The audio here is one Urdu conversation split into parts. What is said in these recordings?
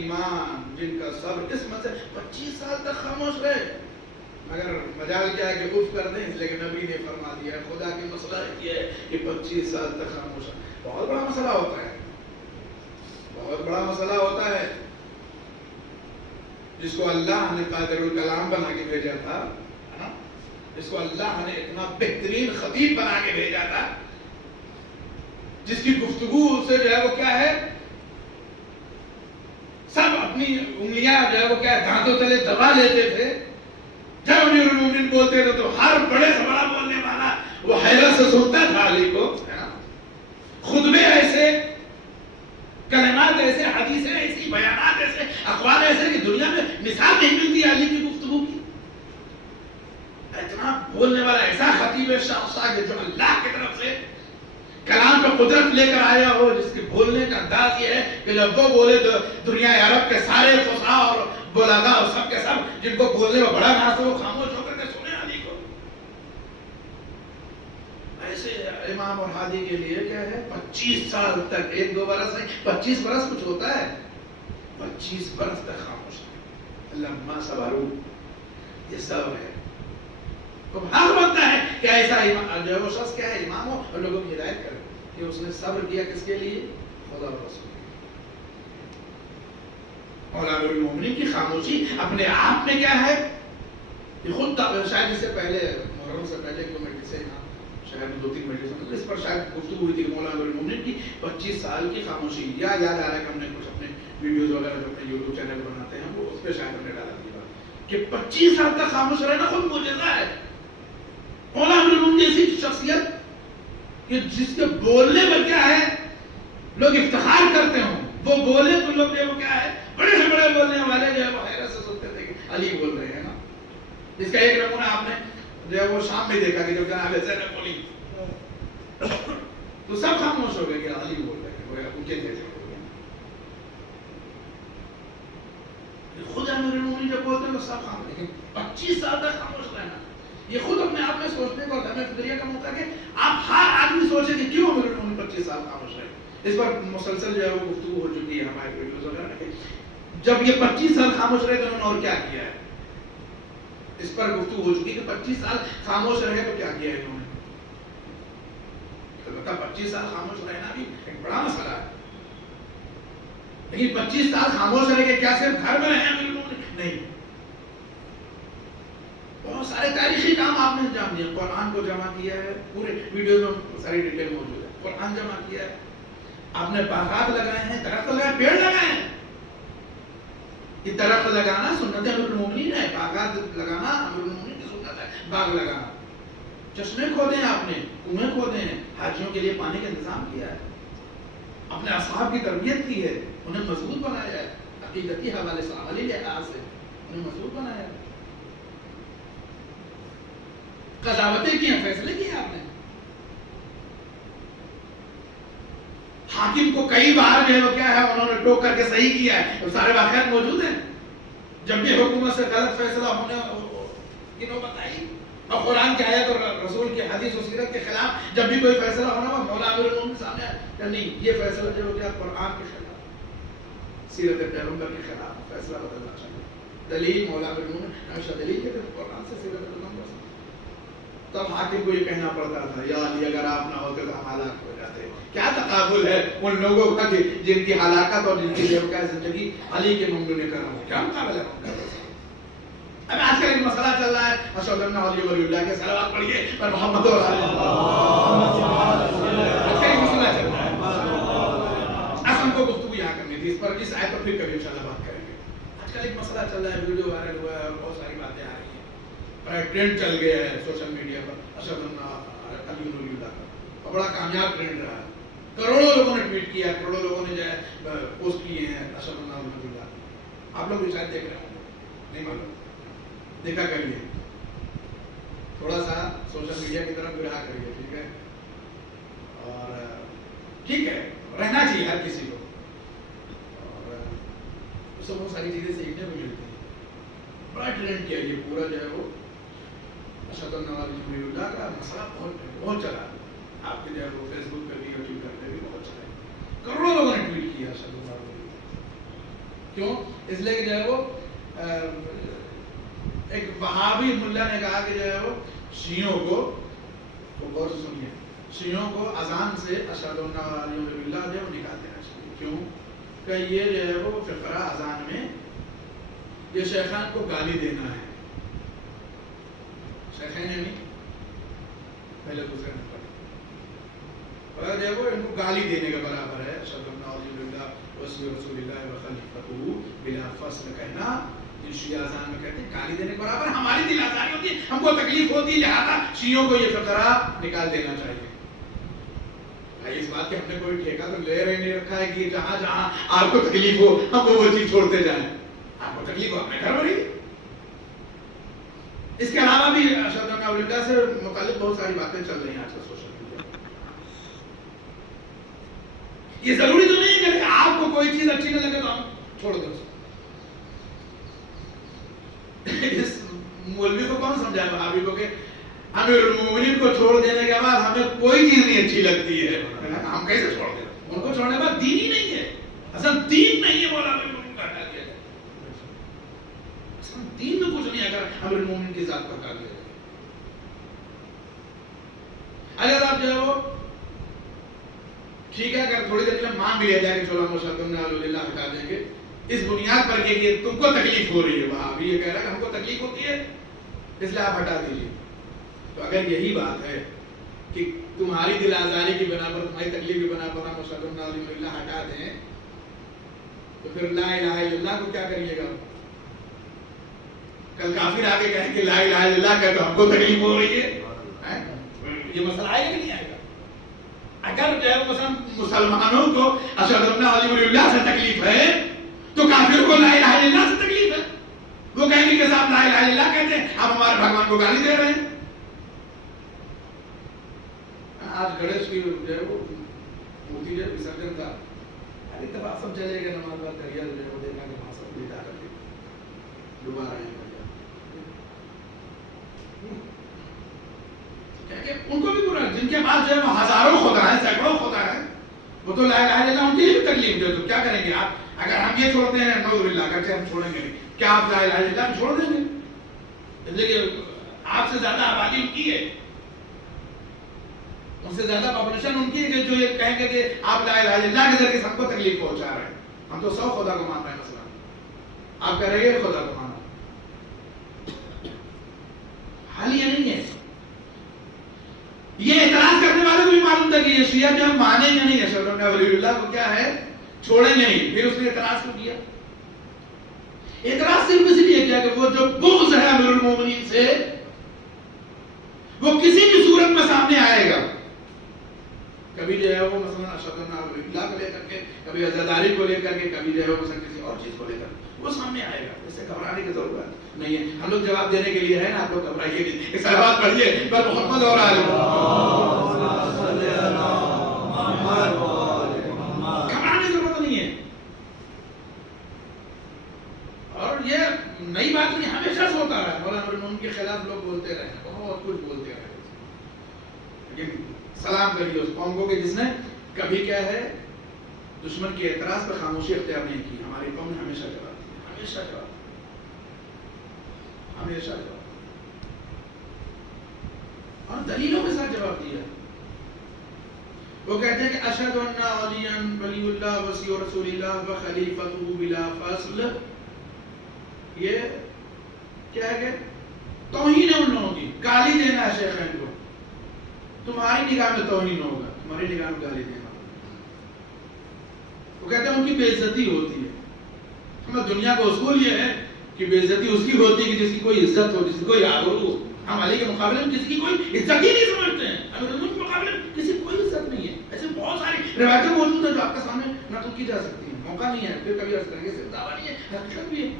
ایمان، جن کا صبر، اس میں سے 25 سال تک خاموش رہے. مگر مجال کیا ہے کہ اف کر دیں، اس لیے کہ نبی نے فرما دیا ہے، خدا کی مسئلہ یہ ہے کہ 25 سال تک خاموش ہے. بہت بڑا مسئلہ ہوتا ہے، بہت بڑا مسئلہ ہوتا ہے. جس کو اللہ نے قادر الکلام بنا کے بھیجا تھا، جس کو اللہ نے اتنا بہترین خطیب بنا کے بھیجا تھا، جس کی گفتگو سے جو ہے وہ کیا ہے، سب اپنی انگلیاں جو ہے وہ کیا ہے دانتوں تلے دبا لیتے تھے. جب امیر المومنین بولتے تھے تو ہر بڑے سے بڑا بولنے والا وہ حیرت سے سنتا تھا علی کو. خطبے ایسے، کلمات ایسے، حدیثیں ایسی، بیانات ایسے، اقوال ایسے کہ دنیا میں مثال نہیں ملتی علی کی گفتگو کی. اتنا بولنے والا ایسا خطیب شاہ جو اللہ کی طرف سے کلام پہ قدرت لے کر آیا ہو، جس کے بولنے کا انداز یہ ہے کہ جب وہ بولے تو دنیا عرب کے سارے فصحا اور بلاغا اور سب کے سب جن کو بولنے میں بڑا ناز ہو وہ خاموش ہو کر کے سنے علی کو. ایسے امام اور ہادی کے لیے کیا ہے 25 سال تک، 1-2 برس نہیں، 25 برس کچھ ہوتا ہے، 25 برس تک خاموش ہے. لما صبروا، یہ سب ہے. تو حق بنتا ہے کہ ایسا جو وہ شخص کیا ہے امام ہو اور لوگوں کی ہدایت کرے کہ اس نے صبر کیا کس کے لیے؟ خدا و رسول. مولانا المومنین کی خاموشی اپنے آپ میں کیا ہے، یہ خود شاید اس سے پہلے محرم سے پہلے کمیٹی سے شہر میں 2-3 میڈیسن اس پر شاید گفتگو ہوئی تھی کہ مولانا المومنین کی 25 سال کی خاموشی. یاد آ رہا ہے کہ ہم نے کچھ اپنے ویڈیوز وغیرہ جو اپنے یوٹیوب چینل بناتے ہیں وہ اس پہ شاید ہم نے ڈالا تھی کہ 25 سال تک خاموش رہنا خود معجزہ ہے. مولانا المومنین ایسی شخصیت کہ جس کے بولنے میں کیا ہے لوگ افتخار کرتے ہوں، وہ بولے تو لوگ جو کیا ہے بڑے سے بڑے بولنے والے جو ہے وہ حیرت سے سنتے تھے کہ علی بول رہے ہیں نا. اس کا ایک نمونہ آپ نے جو ہے وہ شام میں دیکھا کہ جب جناب زینب بولی تو سب خاموش ہو گئے کہ علی بول رہے ہیں، وہ ان کے جیسے ہو گئے. خود امیر المومنین جب بولتے ہیں تو سب خاموش، لیکن 25 سال تک خاموش رہنا یہ خود اپنے آپ میں سوچنے کا ہوتا ہے. ہمیں فکریہ کا موقع کہ آپ ہر آدمی سوچے کہ کیوں امیر المومنین 25 سال خاموش رہے. اس پر مسلسل جو ہے وہ گفتگو ہو چکی ہے ہمارے ویڈیوز وغیرہ میں. جب یہ 25 سال خاموش رہے تو انہوں نے اور کیا کیا ہے، اس پر گفتگو ہو چکی کہ 25 سال خاموش رہے تو کیا کیا ہے انہوں نے. 25 سال خاموش رہنا بھی ایک بڑا مسئلہ ہے. لیکن 25 سال خاموش رہے کہ کیا صرف گھر میں رہے امیر المومنین؟ نہیں، بہت سارے تاریخی کام آپ نے انجام دیے. قرآن کو جمع کیا ہے، پورے ویڈیوز میں ساری ڈیٹیل موجود ہے. قرآن جمع کیا ہے، آپ نے باغات لگائے ہیں، درخت لگائے، پیڑ لگائے ہیں. یہ درخت لگانا سنت امیر المومنین ہے، باغات لگانا امیر المومنین کی سنت ہے. باغ لگانا، چشمے کھودے ہیں آپ نے، کنویں کھودے ہیں، حاجیوں کے لیے پانی کا انتظام کیا ہے، اپنے اصحاب کی تربیت کی ہے، انہیں مضبوط بنایا ہے، عقیدتی حوالے سے عملی لحاظ سے انہیں مضبوط بنایا ہے. قضاوتیں کی ہیں، فیصلے کیے آپ نے. حاکم کو کئی بار جو ہے وہ کیا ہے انہوں نے ٹوک کر کے صحیح کیا ہے، سارے واقعات موجود ہیں. جب بھی حکومت سے غلط فیصلہ ہونے کی نوبت آئی اور قرآن کی آیت اور رسول کی حدیث و سیرت کے خلاف جب بھی کوئی فیصلہ ہونا ہوا، مولانا امیر المومنین کے سامنے کہ نہیں یہ فیصلہ جو کیا قرآن کے خلاف، سیرت پیغمبر کے خلاف فیصلہ بدلنا چاہیے. دلیل مولانا امیر المومنین ہمیشہ دلیل کے قرآن سے سیرت پیغمبر. تب حاکم کو یہ کہنا پڑتا تھا یا علی اگر آپ نہ ہوتے تو ہم ہلاک ہو جاتے. کیا تقابل ہے ان لوگوں کا جن کی ہلاکت اور جن کی دیوکہ زندگی علی کے منگلوں نے کرا ہو، کیا مقابلہ ہے. اب آج کل ایک مسئلہ چل رہا ہے اشہد ان علی ولی اللہ کے صلوات پڑھیے پر محمد اور علی مسئلہ چل رہا ہے. اصل کو گفتگو یہاں کرنی تھی، اس پر اس آیت پر پھر کبھی انشاءاللہ بات کریں گے. آج کل ایک مسئلہ چل رہا ہے، ویڈیو وائرل ہوا ہے اور بہت ساری باتیں آ رہی ہیں، ٹرینڈ چل گیا ہے سوشل میڈیا پر اشہد ان علی ولی اللہ کا، اور بڑا کامیاب ٹرینڈ رہا ہے. کروڑوں لوگوں نے ٹویٹ کیا، کروڑوں لوگوں نے جو ہے پوسٹ کیے ہیں اشہد ان علی ولی اللہ. آپ لوگ بھی شاید دیکھ رہے ہوں گے، نہیں معلوم، دیکھا کریے، تھوڑا سا سوشل میڈیا کی طرف بھی رہا کریے، ٹھیک ہے. اور ٹھیک ہے رہنا چاہیے ہر کسی کو، اور اس سے بہت ساری چیزیں سیکھنے کو ملتی ہیں. بڑا ٹرینڈ کیا یہ پورا جو ہے وہ اشہد ان علی ولی اللہ کا مسئلہ بہت چلا. آپ کے جو ہے وہ فیس بک پہ بھی اور ٹویٹر پہ بھی بہت چلا، کروڑوں لوگوں نے ٹویٹ کیا اشہد ان علی ولی اللہ. کیوں؟ اس لیے کہ جو ہے وہ ایک وہابی ملا نے کہا کہ جو ہے وہ شیعوں کو، غور سے سنیے، شیعوں کو اذان سے اشہد ان لا الہ الا اللہ جو نکال دینا چاہیے. کیوں کہ یہ جو ہے وہ فقرہ اذان میں یہ شیخان کو گالی دینا ہے. شیخین نہیں، پہلے دوسرے نمبر اور جو ہے وہ ان کو گالی دینے کے برابر ہے. اشہد ان لا الہ الا اللہ و رسول اللہ و خلیفۃہ بلا فصل کہنا یہ شیعہ اذان میں کہتے ہیں گالی دینے کے برابر. ہماری دل آزاری ہوتی ہے، ہم کو تکلیف ہوتی ہے، لہذا شیعوں کو یہ فقرہ نکال دینا چاہیے. اس بات کہ ہم نے کوئی ٹھیکہ تو لے رہے نہیں رکھا ہے کہ جہاں جہاں آپ کو تکلیف ہو ہم کو وہ چیز چھوڑتے جائیں. آپ کو تکلیف ہو اپنے گھر میں رہیے. اس کے علاوہ بھی اشہد ان لا الہ الا اللہ سے متعلق بہت ساری باتیں چل رہی ہیں آج کل سوشل میڈیا. یہ ضروری تو نہیں ہے کہ آپ کو کوئی چیز اچھی نہ لگے تو ہم چھوڑ دیں. اس مولوی کو کون سمجھائے وہابی کو کہ امیر المومنین کو چھوڑ دینے کے بعد ہمیں کوئی چیز نہیں اچھی لگتی ہے، ہم کیسے چھوڑ دیں؟ ان کو چھوڑنے کے بعد دین ہی نہیں ہے. اصل دین نہیں ہے مولا امیر المومنین کا ہٹا دیا جائے. اصل دین میں کچھ نہیں اگر امیر المومنین کی ذات کو ہٹا دیا جائے. اگر آپ جو ہے وہ ٹھیک ہے اگر تھوڑی دیر میں مان بھی لیا جائے کہ چلو ہم اشہد ان لا الہ الا اللہ ہٹا دیں گے اس بنیاد پر کہ تم کو تکلیف ہو رہی ہے، وہاں بھی یہ کہہ رہا ہے کہ ہم کو تکلیف ہوتی ہے اس لیے آپ ہٹا دیجیے. تو اگر یہی بات ہے کہ تمہاری دل آزاری کی بنا پر، تمہاری تکلیف کی بنا پر ہم اشہد ان لا الہ الا اللہ ہٹا دیں تو پھر لا الہ الا اللہ کو کیا کریے گا؟ کل کافر آگے کہیں کہ لا الہ الا اللہ کا تو ہم کو تکلیف ہو رہی ہے. یہ مسئلہ آئے گا کہ نہیں آئے گا؟ اگر جو ہے مثلا مسلمانوں کو اشہد ان لا الہ الا اللہ سے تکلیف ہے تو کافر کو لا الہ الا اللہ سے تکلیف ہے. وہ کہیں گے کہ صاحب لا الہ الا اللہ کہتے ہیں، آپ ہمارے بھگوان کو گالی دے رہے ہیں. آج گڑیش کی جو ہے وہ مورتی جو وسرجن تھا، اتفاق سب چلے گئے نماز بات دریا جو ہے وہ دیکھا کہ وہاں سب بٹا کر کے ڈبا رہے ہیں. ان کو بھی برا ہے، جن کے پاس جو ہے وہ ہزاروں خدا ہیں، سینکڑوں خدا ہیں، وہ تو لا الہ الا اللہ ان کے لیے بھی تکلیف دے. تو کیا کریں گے آپ؟ اگر ہم یہ چھوڑتے ہیں نعوذ باللہ اگرچہ ہم چھوڑیں گے نہیں، کیا آپ لا الہ الا اللہ چھوڑ دیں گے؟ دیکھیے آپ سے زیادہ آبادی ان کی ہے، ان سے زیادہ پاپولیشن ان کی ہے جو یہ کہیں گے کہ آپ لا الہ الا اللہ کے ذریعے ہم کو تکلیف پہنچا رہے ہیں. ہم تو 100 خدا کو مان رہے ہیں، مثلا آپ کہہ رہے ہیں خدا کو مانا. حال یہ نہیں ہے. یہ اعتراض کرنے والے کو بھی معلوم تھا کہ یہ شیعہ جو ہم مانیں گے نہیں اشہد ان لا الہ الا اللہ کو کیا ہے چھوڑیں گے نہیں. پھر اس نے اعتراض کیوں کیا؟ اعتراض صرف اس لیے کیا کہ وہ جو بغض ہے امیر المومنین سے وہ کسی بھی صورت میں سامنے آئے گا. کبھی جو ہے وہ مثلا اشہد ان لا الہ الا اللہ کو لے کر کے، کبھی عزاداری کو لے کر کے، کبھی جو ہے وہ مثلا کسی اور چیز کو لے کر وہ سامنے آئے گا. اس سے گھبرانے کی ضرورت نہیں ہے. ہم لوگ جواب دینے کے لیے ہے نا، آپ لوگ گھبرائیے نہیں. اس بات پڑھیے بس محمد اور آل گھبرانے کی ضرورت نہیں ہے. اور یہ نئی بات نہیں، ہمیشہ سے ہوتا رہا ہے. مولانا امیر المومنین کے خلاف لوگ بولتے رہے، بہت کچھ بولتے رہے. لیکن سلام کریے اس قوم کو کہ جس نے کبھی کیا ہے دشمن کے اعتراض پر خاموشی اختیار نہیں کی. ہماری قوم نے ہمیشہ جواب دیا، ہمیشہ جواب، ہمیشہ جواب اور دلیلوں کے ساتھ جواب دیا. وہ کہتے ہیں کہ اشہد ان علیا ولی اللہ وصی رسول اللہ و خلیفۃ بلا فصل. یہ کیا ہے کہ توہین ہے ان لوگوں کی، گالی دینا ہے شیخین کو. تمہاری نگاہ میں توہین ہوگا، تمہاری نگاہ میں گالی دینا. وہ کہتے ہیں ان کی بے عزتی ہوتی ہے. ہمیں دنیا کا اصول یہ ہے کہ بے عزتی اس کی ہوتی ہے کہ جس کی کوئی عزت ہو، جس کی کوئی آبرو ہو. ہم علی کے مقابلے میں کسی کی کوئی عزت ہی نہیں سمجھتے ہیں. امیر المومنین کے مقابلے میں کسی کی کوئی عزت نہیں ہے. ایسے بہت ساری روایتیں موجود ہیں جو آپ کے سامنے نقل کی جا سکتی ہیں. موقع نہیں ہے، پھر کبھی اس طرح سے دعویٰ نہیں ہے، حقیقت بھی ہے.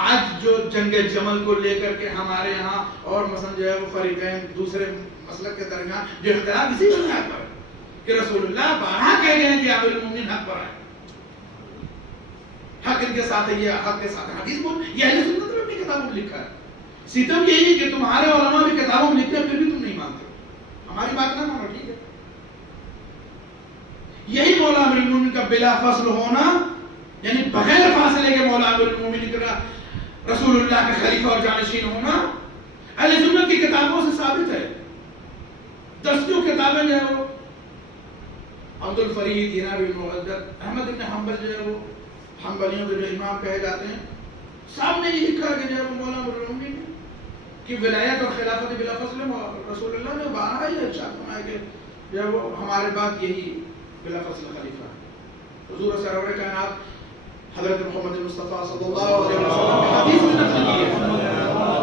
آج جو جنگ جمل کو لے کر کے ہمارے ہاں اور مثلا جو ہے وہ فریقین دوسرے مسلک کے درمیان جو اختلاف اسی بنیاد پر ہے کہ رسول اللہ بارہا کہہ گئے ہیں کہ امیر المومنین حق پر ہے. حق ان کے ساتھ ہے، یہ حق کے ساتھ حدیث بول، یہ اہل سنت نے اپنی کتابوں میں لکھا ہے. ستم یہی ہے کہ تمہارے علماء بھی کتابوں میں لکھتے ہیں پھر بھی تم نہیں مانتے. ہماری بات نہ مانو، ٹھیک ہے. یہی مولا امیر المومنین کا بلا فصل ہونا یعنی بغیر فاصلے کے مولا امیر المومنین کا رسول اللہ کا خلیفہ اور جانشین ہونا اہل سنت کی کتابوں سے ثابت ہے. دسیوں کتابیں جو ہے وہ عبد الفرید، یناب بن مغدد، احمد بن حنبل جو ہے وہ حنبلیوں کے جو امام کہے جاتے ہیں، سامنے یہ لکھا کہ جو ہے وہ مولا امیر المومنین کی ولایت اور خلافت بلا فصل رسول اللہ نے بارہا ہی ارشاد فرمایا کہ جو ہے وہ ہمارے بعد یہی بلا فصل خلیفہ ہے. حضور سرور کائنات حضرت محمد مصطفیٰ صلی اللہ علیہ وسلم کی حدیث میں نقل کی ہے